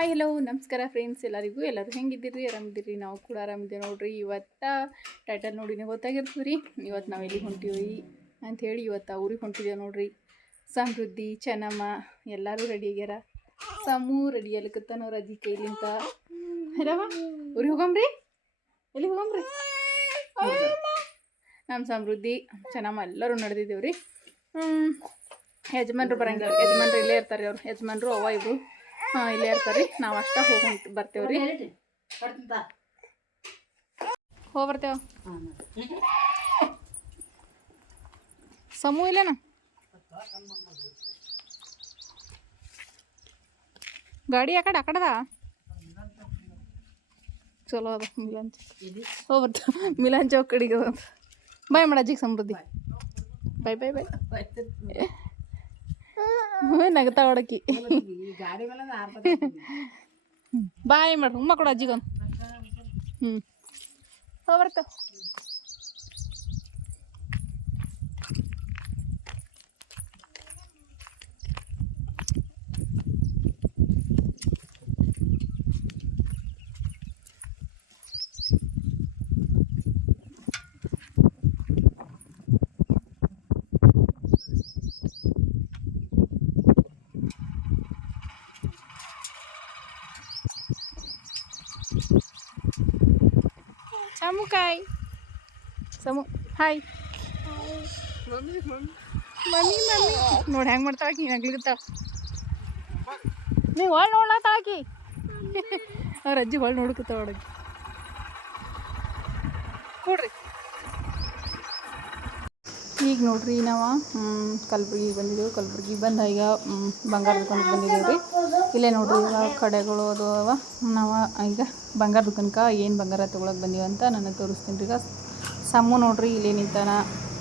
Hi hello ನಮಸ್ಕಾರ friends ಎಲ್ಲರಿಗೂ? ಎಲ್ಲರೂ ಹೆಂಗಿದ್ದೀರಿ? ಆರಾಮಿದ್ದೀರಿ? ನಾವು ಕೂಡ ಆರಾಮಿದ್ದೀವಿ ನೋಡ್ರಿ. ಇವತ್ತು ಟೈಟಲ್ ನೋಡಿನೇ ಗೊತ್ತಾಗಿರ್ತದೆ ರೀ ಇವತ್ತು ನಾವು ಎಲ್ಲಿ ಹೊಂಟೀವಿ ಅಂಥೇಳಿ ಇವತ್ತು ಊರಿಗೆ ಹೊಂಟಿದ್ದೇವೆ ನೋಡ್ರಿ. ಸಮೃದ್ಧಿ, ಚೆನ್ನಮ್ಮ ಎಲ್ಲರೂ ರೆಡಿ ಆಗ್ಯಾರ. ಸಮೂ ರೆಡಿ ಅಲ್ಲಕತ್ತಾನ ರಜಿ ಕೈಲಿಂತ. ರವ ಊರಿಗೆ ಹೋಗಮ್ರಿ? ಎಲ್ಲಿಗೆ ಹೋಗಮ್ರಿ? ನಮ್ಮ ಸಮೃದ್ಧಿ, ಚೆನ್ನಮ್ಮ ಎಲ್ಲರೂ ನಡೆದಿದ್ದೇವೆ ರೀ ಯಜಮಾನ್ರು ಬರಂಗಿಲ್ಲ. ಯಜಮಾನ್ರು ಇಲ್ಲೇ ಇರ್ತಾರೆ ಅವ್ರು. ಯಜಮಾನ್ರು ಅವ್ವ ಇಬ್ರು. ಹಾಂ ಇಲ್ಲೇ ಇರ್ತಾರೆ ನಾವು ಅಷ್ಟ ಹೋಗಿ ಬರ್ತೇವೆ ರೀ ಹೋಗಿ ಬರ್ತೇವೆ ಸಮೂ ಇಲ್ಲೇನ? ಗಾಡಿ ಯಾಕಡೆ ಕಡೆ ಆ ಕಡೆದ? ಚಲೋ ಅದ ಮಿಲಾನ್ ಹೋಗಿ ಬರ್ತೇವೆ ಮಿಲಾನ್ ಚೌಕ್ ಕಡೆಗೆ ಬಾಯ್ ಮಾಡ ಅಜ್ಜಿಗೆ ಸಮೃದ್ಧಿ. ಬಾಯ್. ಬಾಯ್ ಬಾಯ್ ಹ್ಞೂ ನಗತಾ ಹೊಡಕಿ. ಬಾಯ್ ಮಾಡ್ರಿ ಉಮ್ಮ ಕೊಡು ಅಜ್ಜಿಗೊಂದು. ಹ್ಞೂ ಹೋಗಿ ಬರ್ತಾವ ಸಮು ಹಾಯ್ ನೋಡಿ ಹೆಂಗೆ ಮಾಡ್ತಾಳ ಆಕಿ? ನಗ್ಲಿರ್ತಾವ ನೀವು ಒಳಗೆ ನೋಡ್ಲಾತ ಆಕಿ? ಅವ್ರ ಅಜ್ಜಿ ಹೊಳ್ ನೋಡ್ಕೊತಾವ ಒಳಗೆ ಕೊಡ್ರಿ. ಈಗ ನೋಡ್ರಿ ನಾವು ಕಲ್ಬುರ್ಗಿ ಬಂದಿದ್ದೇವೆ ಕಲ್ಬುರ್ಗಿ. ಬಂದ ಈಗ ಬಂಗಾರ ದುಕಾನಕ್ಕೆ ಬಂದಿದ್ದೇವೆ ರೀ. ಇಲ್ಲೇ ನೋಡ್ರಿ ಈಗ ಕಡೆಗಳು ಅದು ಅವ. ನಾವು ಈಗ ಬಂಗಾರ ದುಕಾನಕ್ಕೆ ಏನು ಬಂಗಾರ ತೊಗೊಳಕ್ಕೆ ಬಂದೀವಿ ಅಂತ ನನಗೆ ತೋರಿಸ್ತೀನಿ ರೀ ಈಗ. ಸಮ್ಮು ನೋಡ್ರಿ ಇಲ್ಲೇ ನಿಂತಾನ.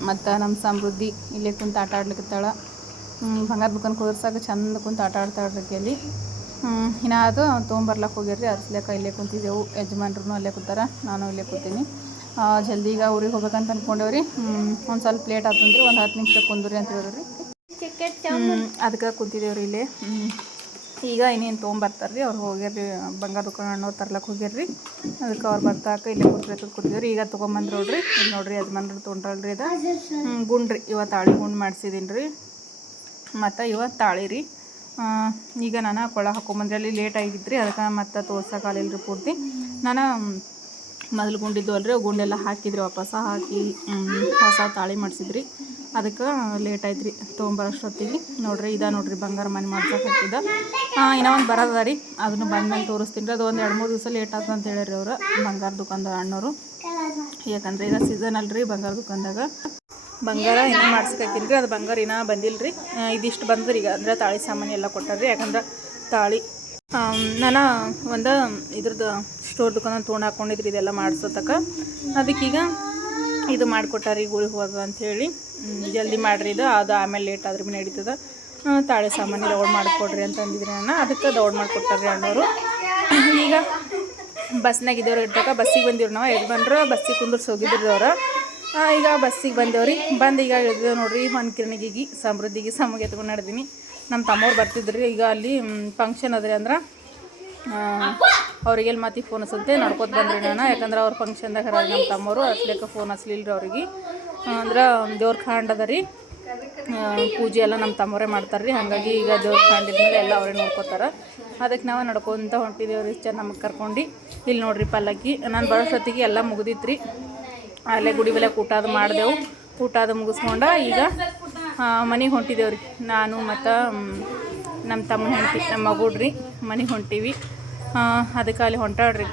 ಮತ್ತು ನಮ್ಮ ಸಮೃದ್ಧಿ ಇಲ್ಲೇ ಕುಂತು ಆಟ ಆಡ್ಲಿಕ್ಕತ್ತಾಳ ಬಂಗಾರ ದುಕಾನ್ಗೆ ಹೋದ್ರಸಾಗ ಚಂದ ಕುಂತು ಆಟ ಆಡ್ತಾಳ್ರಿ ಅಲ್ಲಿ. ಇನ್ನ ಅದು ತೊಗೊಂಬರ್ಲಕ್ಕೆ ಹೋಗ್ಯಾರ್ರಿ ಅರ್ಸ್ಲಕ್ಕ ಇಲ್ಲೇ ಕುಂತಿದ್ದೆವು. ಯಜಮಾನ್ರು ಅಲ್ಲೇ ಕೂತಾರ. ನಾನು ಇಲ್ಲೇ ಕೂತೀನಿ. ಜಲ್ದಿ ಈಗ ಊರಿಗೆ ಹೋಗ್ಬೇಕಂತ ಅಂದ್ಕೊಂಡೇವ್ರಿ ಒಂದು ಸ್ವಲ್ಪ ಲೇಟ್ ಆತಂದ್ರಿ ಒಂದು ಹತ್ತು ನಿಮಿಷ ಕುಂದ್ರಿ ಅಂತ ಹೇಳಿದ್ರಿ. ಅದಕ್ಕೆ ಕೂತಿದ್ದೇವ್ರಿ ಇಲ್ಲೇ. ಈಗ ಇನ್ನೇನು ತೊಗೊಂಬರ್ತಾರೆ ರೀ ಅವ್ರು ಹೋಗ್ಯಾರ್ರಿ ಬಂಗಾರ ದುಕಾನ ಅಣ್ಣವ್ರು ತರ್ಲಕ್ಕೆ ಹೋಗ್ಯಾರ್ರಿ. ಅದಕ್ಕೆ ಅವ್ರು ಬರ್ತಾಕ ಇಲ್ಲೇ ಕೂತ್ರಿ ಕೂತಿದ್ರಿ ಈಗ ತೊಗೊಂಬಂದ್ರು ನೋಡ್ರಿ ನೋಡ್ರಿ ನೋಡ್ರಿ ಯಜಮಾನ್ರು ತೊಗೊಂಡ್ರಲ್ರಿ ಇದು ಹ್ಮ್, ಗುಂಡ್ರಿ ಇವತ್ತು ತಾಳಿ ಗುಂಡು ಮಾಡಿಸಿದೀನಿ ರೀ ಮತ್ತು ಇವತ್ತು ತಾಳಿ ರೀ ಈಗ ನಾನು ಕೊಳ ಹಾಕೊಂಬಂದ್ರೆ. ಅಲ್ಲಿ ಲೇಟ್ ಆಗಿದ್ರಿ ಅದಕ್ಕೆ ಮತ್ತೆ ತೋರ್ಸೋಕ್ಕಾಗಲಿಲ್ಲ ರೀ ಪೂರ್ತಿ. ನಾನು ಮೊದಲು ಗುಂಡಿದ್ದು ಅಲ್ರಿ ಗುಂಡೆಲ್ಲ ಹಾಕಿದ್ರಿ ವಾಪಸ್ ಹಾಕಿ ಹೊಸ ತಾಳಿ ಮಾಡಿಸಿದ್ರಿ. ಅದಕ್ಕೆ ಲೇಟ್ ಆಯ್ತು ರೀ ತೊಗೊಂಬರೋಷ್ಟೊತ್ತಿಗೆ ನೋಡ್ರಿ, ಇದ ನೋಡ್ರಿ, ಬಂಗಾರ ಮನೆ ಮಾಡ್ಸೋಕೆ ಹಾಕಿದ್ದ ಇನ್ನೂ ಒಂದು ಬರೋದ ರೀ, ಅದನ್ನು ಬಂದ್ಮೇಲೆ ತೋರಿಸ್ತೀನಿ ರೀ. ಅದು ಒಂದು ಎರಡು ಮೂರು ದಿವಸ ಲೇಟ್ ಆಗ್ತದೆ ಅಂತ ಹೇಳಿರಿ ಅವರು, ಬಂಗಾರ ದುಕಾನ್ದ ಅಣ್ಣವರು ಯಾಕಂದ್ರೆ ಈಗ ಸೀಸನ್ ಅಲ್ರಿ ಬಂಗಾರ ದುಕಾನ್ದಾಗ. ಬಂಗಾರ ಇನ್ನೂ ರೀ, ಅದು ಬಂಗಾರ ಇನ್ನೂ ಬಂದಿಲ್ಲ ರೀ ಇದಿಷ್ಟು ಬಂದ್ರಿ ಈಗ, ಅಂದ್ರೆ ತಾಳಿ ಸಾಮಾನು ಎಲ್ಲ ಕೊಟ್ಟಾರ್ರಿ. ಯಾಕಂದ್ರೆ ತಾಳಿ ನಾನು ಒಂದು ಇದ್ರದ್ದು ಸ್ಟೋರ್ ದುಕಾನ ತೊಗೊಂಡು ಹಾಕೊಂಡಿದ್ರಿ, ಇದೆಲ್ಲ ಮಾಡಿಸೋತಕ್ಕ ಅದಕ್ಕೀಗ ಇದು ಮಾಡಿಕೊಟ್ಟಾರಿ ಗುಳಿ ಹೋದ ಅಂಥೇಳಿ ಜಲ್ದಿ ಮಾಡಿರಿ ಇದು. ಅದು ಆಮೇಲೆ ಲೇಟ್ ಆದ್ರೆ ಭೀ ನಡೀತದೆ ತಾಳೆ ಸಾಮಾನು ದೌಡ್ ಮಾಡಿಕೊಡ್ರಿ ಅಂತ ಅಂದಿದ್ರಿ ನಾನು. ಅದಕ್ಕೆ ದೌಡ್ ಮಾಡಿಕೊಟ್ಟಾರ್ರಿ ಅಣ್ಣವರು. ಈಗ ಬಸ್ನಾಗ ಇದ್ದವ್ರು ಇರ್ತಕ್ಕ ಬಸ್ಸಿಗೆ ಬಂದಿವ್ರಿ ನಾವು. ಎದ್ದು ಬಂದ್ರೆ ಬಸ್ಸಿಗೆ ಕುಂದ್ರಿಸಿ ಹೋಗಿದ್ರಿ ಅವ್ರು. ಈಗ ಬಸ್ಸಿಗೆ ಬಂದೇವ್ರಿ. ಬಂದು ಈಗ ಇಳಿದೇವು ನೋಡ್ರಿ ಒಂದು ಕಿರಣಿಗಿಗಿ ಸಮೃದ್ಧಿಗೆ ಸಮಗೆ ಎತ್ಕೊಂಡು ನಡೆದೀನಿ. ನಮ್ಮ ತಮ್ಮವ್ರು ಬರ್ತಿದ್ರಿ. ಈಗ ಅಲ್ಲಿ ಫಂಕ್ಷನ್ ಅದ್ರಿ ಅಂದ್ರೆ ಅವ್ರಿಗೆಲ್ಲಿ ಮಾತಿಗೆ ಫೋನ್ ಹಚ್ಚಂತೆ ನಡ್ಕೊತ ಬಂದ್ರಿ ನಾನು. ಯಾಕಂದ್ರೆ ಅವ್ರ ಫಂಕ್ಷನ್ದಾಗ ನಮ್ಮ ತಮ್ಮವರು, ಹಚ್ಲಿಕ್ಕೆ ಫೋನ್ ಹಚ್ಲಿಲ್ಲ ಅವ್ರಿಗೆ. ಅಂದ್ರೆ ದೇವ್ರ ಖಾಂಡ್ ಅದ ರೀ. ಪೂಜೆ ಎಲ್ಲ ನಮ್ಮ ತಮ್ಮವರೇ ಮಾಡ್ತಾರೆ ರೀ. ಹಾಗಾಗಿ ಈಗ ದೇವ್ರ ಖಾಂಡಿದ್ಮೇಲೆ ಎಲ್ಲ ಅವರೇ ನೋಡ್ಕೋತಾರೆ. ಅದಕ್ಕೆ ನಾವು ನಡ್ಕೊಂತ ಹೊಂಟಿದ್ದೇವೆ ರೀ ಚೆನ್ನ ನಮಗೆ ಕರ್ಕೊಂಡು. ಇಲ್ಲಿ ನೋಡ್ರಿ ಪಲ್ಲಕ್ಕಿ. ನಾನು ಬರೋಷ್ಟೊತ್ತಿಗೆ ಎಲ್ಲ ಮುಗ್ದಿತ್ತು ರೀ ಅಲ್ಲೇ ಗುಡಿ ಬೆಲೆ ಊಟ ಅದು ಮಾಡಿದೆವು. ಊಟ ಅದು ಮುಗಿಸ್ಕೊಂಡ ಈಗ ಮನೆಗೆ ಹೊಂಟಿದ್ದೇವೆ ರೀ ನಾನು ಮತ್ತು ನಮ್ಮ ತಮ್ಮನ ಹೆಂಡತಿ ನಮ್ಮ ಮಗುಡ್ರಿ ಮನೆಗೆ ಹೊಂಟೀವಿ. ಅದಕ್ಕೆ ಅಲ್ಲಿ ಹೊಂಟಾಡ್ರಿ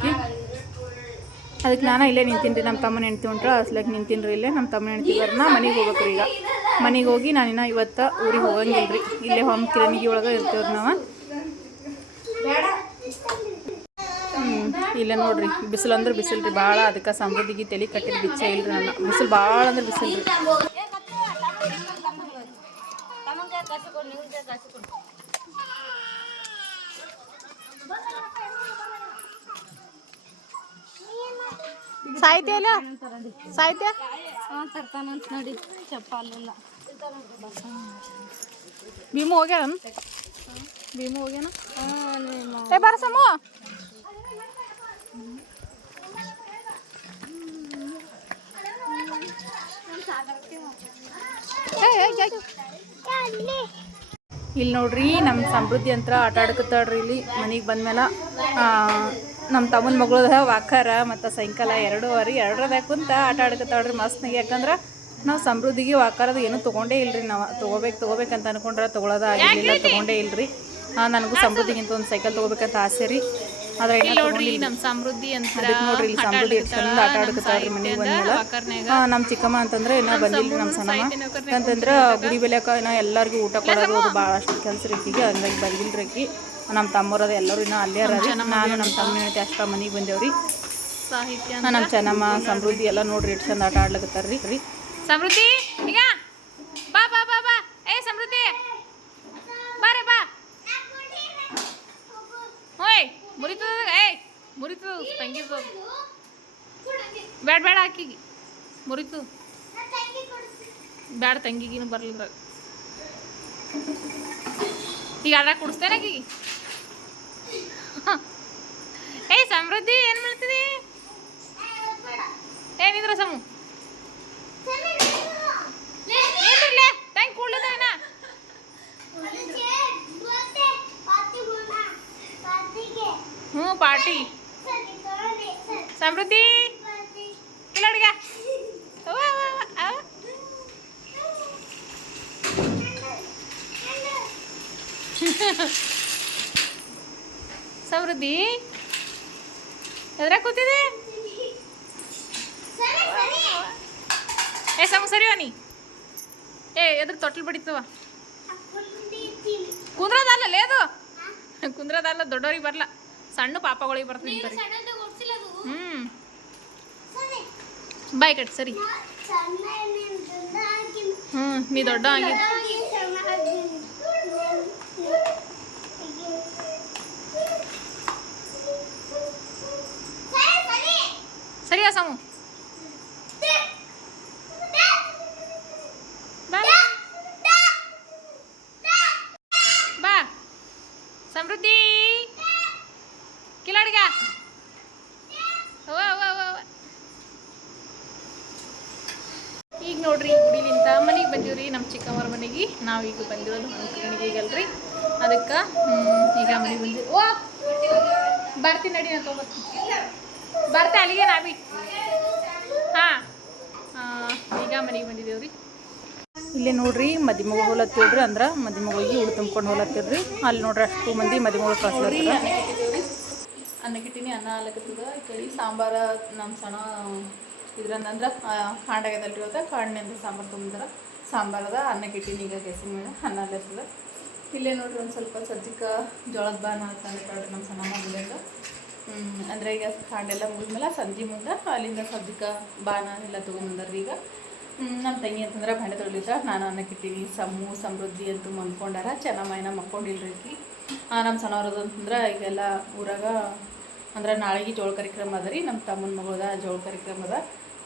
ಅದಕ್ಕೆ ನಾನು ಇಲ್ಲೇ ನಿಂತೀನಿ ರೀ ನಮ್ಮ ತಮ್ಮನ ಹೆಂಡತಿ ಹೊಂಟ್ರ ಅಸ್ಲಾಗಿ ನಿಂತೀನಿ ರೀ ಇಲ್ಲೇ ನಮ್ಮ ತಮ್ಮನ ಹೆಂಡ್ತಿ ಬರ್ನ ಮನೆಗೆ ಹೋಗ್ಬೇಕು ರೀ ಈಗ. ಮನೆಗೆ ಹೋಗಿ ನಾನಿನ್ನ ಇವತ್ತು ಊರಿಗೆ ಹೋಗಂಗಿಲ್ಲ ರೀ ಇಲ್ಲೇ ಹೋಮ್ ಕಿರಣಿಗೆ ಒಳಗೆ ಇರ್ತೇವ್ರಿ ನಾವು. ಇಲ್ಲೇ ನೋಡ್ರಿ, ಬಿಸಿಲು ಅಂದ್ರೆ ಬಿಸಿಲು ರೀ ಭಾಳ ಅದಕ್ಕೆ ಸಮೃದ್ಧಿಗೆ ತಲೆ ಕಟ್ಟಿದ ಬಿಚ್ಚ ಇಲ್ರಿ ನನ್ನ. ಬಿಸಿಲು ಭಾಳ ಅಂದ್ರೆ ಬಿಸಿಲು ರೀ ಸಾಹಿತ್ಯ ಇಲ್ಲ ಸಾಹಿತ್ಯ? ಹಾಂ ತರ್ತಾನಂತ ನೋಡಿ ಚಪ್ಪಲ್ಲ ಭೀಮು ಹೋಗ್ಯಾರ ಭೀಮು ಹೋಗ್ಯಾನ? ಹಾಂ ನಿಮ್ಮ ಏ ಬಾರ ಸಮು ಇಲ್ಲಿ ನೋಡ್ರಿ ನಮ್ಮ ಸಮೃದ್ಧಿ ಅಂತ ಆಟ ಆಡ್ಕತ್ತಾಳ್ರಿ ಇಲ್ಲಿ. ಮನೆಗೆ ಬಂದ್ಮೇಲೆ ನಮ್ಮ ತಮ್ಮನ ಮಗಳದ ವಾಕರ ಮತ್ತು ಸಾಯಂಕಾಲ ಎರಡೂವರೆ, ಎರಡರದಾಗ ಕುಂತ ಆಟ ಆಡ್ಕತ್ತಾಳ್ರಿ ಮಸ್ತ್ನಾಗ ಯಾಕಂದ್ರೆ ನಾವು ಸಮೃದ್ಧಿಗೆ ವಾಕಾರದ ಏನೂ ತೊಗೊಂಡೇ ಇಲ್ರಿ ನಾವು. ತೊಗೋಬೇಕು ತೊಗೋಬೇಕಂತ ಅನ್ಕೊಂಡ್ರೆ ತೊಗೊಳೋದ ಆಗಿಲ್ಲ ತೊಗೊಂಡೇ ಇಲ್ರಿ. ನನಗೂ ಸಮೃದ್ಧಿಗಿಂತ ಒಂದು ಸೈಕಲ್ ತೊಗೋಬೇಕಂತ ಆಸೆ ರೀ. ಆದ್ರೆ ನೋಡ್ರಿ ನಮ್ಮ ಸಮೃದ್ಧಿ ಅಂತ ನೋಡ್ರಿ ಇಲ್ಲಿ ಸಮೃದ್ಧಿ ಎಷ್ಟು ಚಂದ ಆಟ ಆಡ್ಕತ್ತಾಳ್ರಿ ಮನೆಗೆ ಬಂದ್ಮೇಲೆ. ಆ, ನಮ್ಮ ಚಿಕ್ಕಮ್ಮ ಅಂತಂದ್ರೆ ಇನ್ನ ಬಂದಿಲ್ಲ ನಮ್ಮ ಸಣ್ಣ ಅಂತಂದ್ರೆ ಗುಡಿ ಬೆಲೆಕ ಇನ್ನ ಎಲ್ಲರಿಗೂ ಊಟ ಕೊಡೋದು ಅದು ಭಾಳಷ್ಟು ಕೆಲಸ ರೀತಿಗೆ ಹಂಗಾಗಿ ಬಂದಿಲ್ಲ ರೀ ನಮ್ಮ ತಮ್ಮರದ ಎಲ್ಲರೂ ಇನ್ನೂ ಅಲ್ಲೇ ನಾನು ನಮ್ಮ ತಮ್ಮ ಹೇಳ್ತಿ ಅಷ್ಟ ಮನೆಗೆ ಬಂದೇವ್ರಿ ಸಾಹಿತ್ಯ ನಮ್ಮ ಚೆನ್ನಮ್ಮ ಸಮೃದ್ಧಿ ಎಲ್ಲ ನೋಡ್ರಿ ಎಷ್ಟು ಚಂದ ಆಟ ಆಡ್ಲಕತ್ತಾರ್ರಿ ಸಮೃದ್ಧಿ ಈಗ? ಮುರಿತದ ಬೇಡ ಬ್ಯಾಡ ಬೇಡ ಆಕಿಗೆ ಮುರಿತು. ಬೇಡ ತಂಗಿಗಿನ ಬರ್ಲಿಲ್ಲ. ಈಗ ಅದ ಕುಡಿಸ್ತೇನೆ ಆಕಿಗೆ ಏಯ್ ಸಮೃದ್ಧಿ ಏನು ಮಾಡ್ತಿದಿ? ಏನಿದ್ರ ಸಮು. ತಂಗಿ ಹ್ಞೂ ಪಾರ್ಟಿ. ಸಮೃದ್ಧಿ. ಇಲ್ಲ ಹುಡುಗ. ಸಮೃದ್ಧಿ. ಎದ್ರ ಕೂತಿದೆ ಏ, ಸಮ, ಸರಿ ನೀ ಏ ಎದ್ರ ತೊಟ್ಲು ಬಡಿತವ ಕುಂದ್ರದಲ್ಲ ಅದು? ಕುಂದ್ರದಲ್ಲ ದೊಡ್ಡವ್ರಿಗೆ ಬರಲ್ಲ ಸಣ್ಣ ಪಾಪಗಳಿಗೆ ಬರ್ತ ನಿಂತರಿ ಹ್ಮ್ ಬಾಯ್ ಕಟ್ ಸರಿ ಹ್ಮ್ ನೀ ದೊಡ್ಡ ಆಗಿದ್ ಸರಿ ಸಮು ಬಾ ಬಾ ಸಮೃದ್ಧಿ ಕಿಲಾಡಿಗ ಅವ್ವ ಅವ್ವ ಅವ್ವ ಅವ್ವ. ಈಗ ನೋಡ್ರಿ ಗುಡಿಲಿಂದ ಮನೆಗೆ ಬಂದೀವ್ರಿ ನಮ್ಮ ಚಿಕ್ಕಮ್ಮರ ಮನೆಗೆ. ನಾವೀಗ ಬಂದಿರೋದು ಮನೆಗಲ್ರಿ ಅದಕ್ಕೆ ಈಗ ಮನೆಗೆ ಬಂದಿ ಓ, ಬರ್ತೀನಿ ನಡಿ ನಾನು ತೊಗೊಬರ್ತೀನಿ ಬರ್ತೆ ಅಲ್ಲಿಗೆ ನಾವಿ ಹಾಂ ಈಗ ಮನೆಗೆ ಬಂದಿದ್ದೇವ್ರಿ ಇಲ್ಲಿ ನೋಡ್ರಿ ಮದಿಮಗ ಮಗ ಹೋಲತ್ತಿದ್ರಿ ಅಂದ್ರೆ ಮದಿ ಹೋಗಿ ಉಡು ತುಂಬ್ಕೊಂಡು ಹೋಲತ್ತಿದ್ರಿ ಅಲ್ಲಿ ನೋಡ್ರಿ ಅಷ್ಟು ಮಂದಿ ಮದಿಮಗ ಕಳ್ಸ್ಲತ್ತಿರ. ಅನ್ನಕ್ಕಿಟ್ಟಿನಿ ಅನ್ನ ಹಾಲಕತ್ತದ. ಈ ಸಾಂಬಾರ ನಮ್ಮ ಸಣ್ಣ ಇದ್ರಂದ್ರೆ ಕಾಂಡಾಗದಲ್ರಿ ಇವತ್ತು ಕಾಡಿನಿಂದ ಸಾಂಬಾರು ತುಂಬಿದ್ರ ಸಾಂಬಾರದ ಅನ್ನಕ್ಕಿಟ್ಟಿನಿ ಈಗ ಕೆಸಿ ಮೇಲೆ ಅನ್ನ ಅಲ್ಲತ್ತದ ಇಲ್ಲೇ ನೋಡ್ರಿ ಒಂದು ಸ್ವಲ್ಪ ಸದ್ಯಕ್ಕೆ ಜೋಳದ ಬಾನ ತಂದಿಟ್ಟಾಳ್ರಿ ನಮ್ಮ ಸಣ್ಣ ಮಗಳಿಂದ ಅಂದರೆ ಈಗ ಕಾಂಡೆಲ್ಲ ಮುಗಿದ್ಮೇಲೆ ಸಂಜೆ ಮುಂದೆ ಅಲ್ಲಿಂದ ಸದ್ಯಕ್ಕೆ ಬಾನ ಎಲ್ಲ ತೊಗೊಂಬಂದ್ರಿ ಈಗ. ನಮ್ಮ ತಂಗಿ ಅಂತಂದ್ರೆ ಭಾಂಡೆ ತೊಳಿತ ನಾನು ಅನ್ನಕ್ಕಿಟ್ಟಿನಿ ಸಮ್ಮು, ಸಮೃದ್ಧಿ ಅಂತೂ ಮನ್ಕೊಂಡಾರ ಮೈನ ಮಕ್ಕೊಂಡಿಲ್ರಿ ನಮ್ಮ ಸಣ್ಣವ್ರದ್ದು ಅಂತಂದ್ರೆ ಈಗೆಲ್ಲ ಊರಾಗ, ಅಂದ್ರೆ ನಾಳೆಗೆ ಜೋಳ ಕಾರ್ಯಕ್ರಮ ಅದ ರೀ ನಮ್ಮ ತಮ್ಮನ ಮಗಳದ ಜೋಳ ಕಾರ್ಯಕ್ರಮ ಅದ.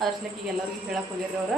ಅದ್ರ ಸಲಕ್ಕೆ ಈಗ ಎಲ್ಲರಿಗೂ ಹೇಳಕ್ಕೆ ಹೋಗ್ಯಾರ ಅವ್ರು.